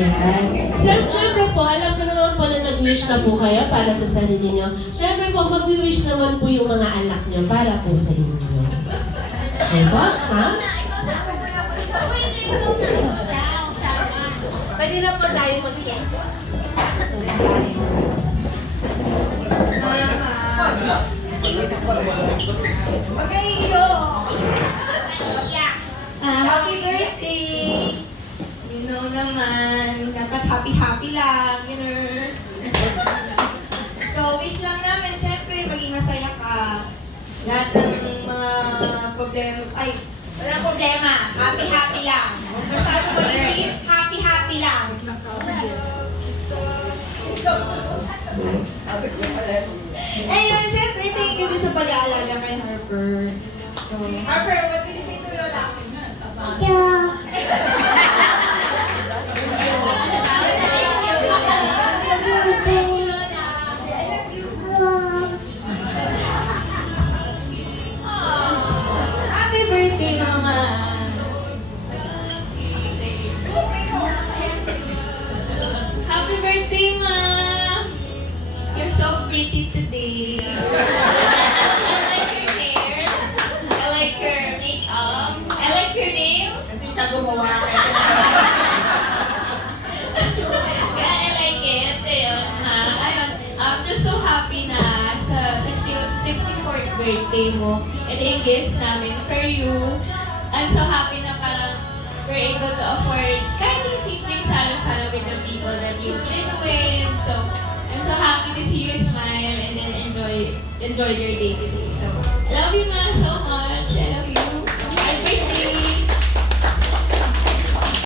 Ayan. Siyempre po, alam ko naman po na nag-wish na po kayo para sa sarili nyo. Siyempre po, mag-wish naman po yung mga anak nyo para po sa inyo. Diba? Ha? Pwede na po tayo mag-siya. Pag-aiyo! Happy birthday! You know naman, dapat happy-happy lang, you know. So, wish lang namin, syempre, maging masaya ka. Lahat ng mga problema, walang problema, happy-happy lang. Huwag masyado mag-isip, happy-happy lang. Ayun, syempre, thank you din sa pag-aalaga kay Harper. So, Harper, what will you say to Lola? Happy birthday, Mama! Happy birthday, Mom! You're so pretty today. I like your hair. I like your makeup. I like your nails. Kasi siya gumawa. Yeah, I like it. Ayun, ayun. I'm just so happy na sa 64th birthday mo. Ito yung gift namin for you. I'm so happy na parang we're able to afford kahit yung simpleng salo-salo with the people that you've been with. So, I'm so happy to see you smile and then enjoy your day today.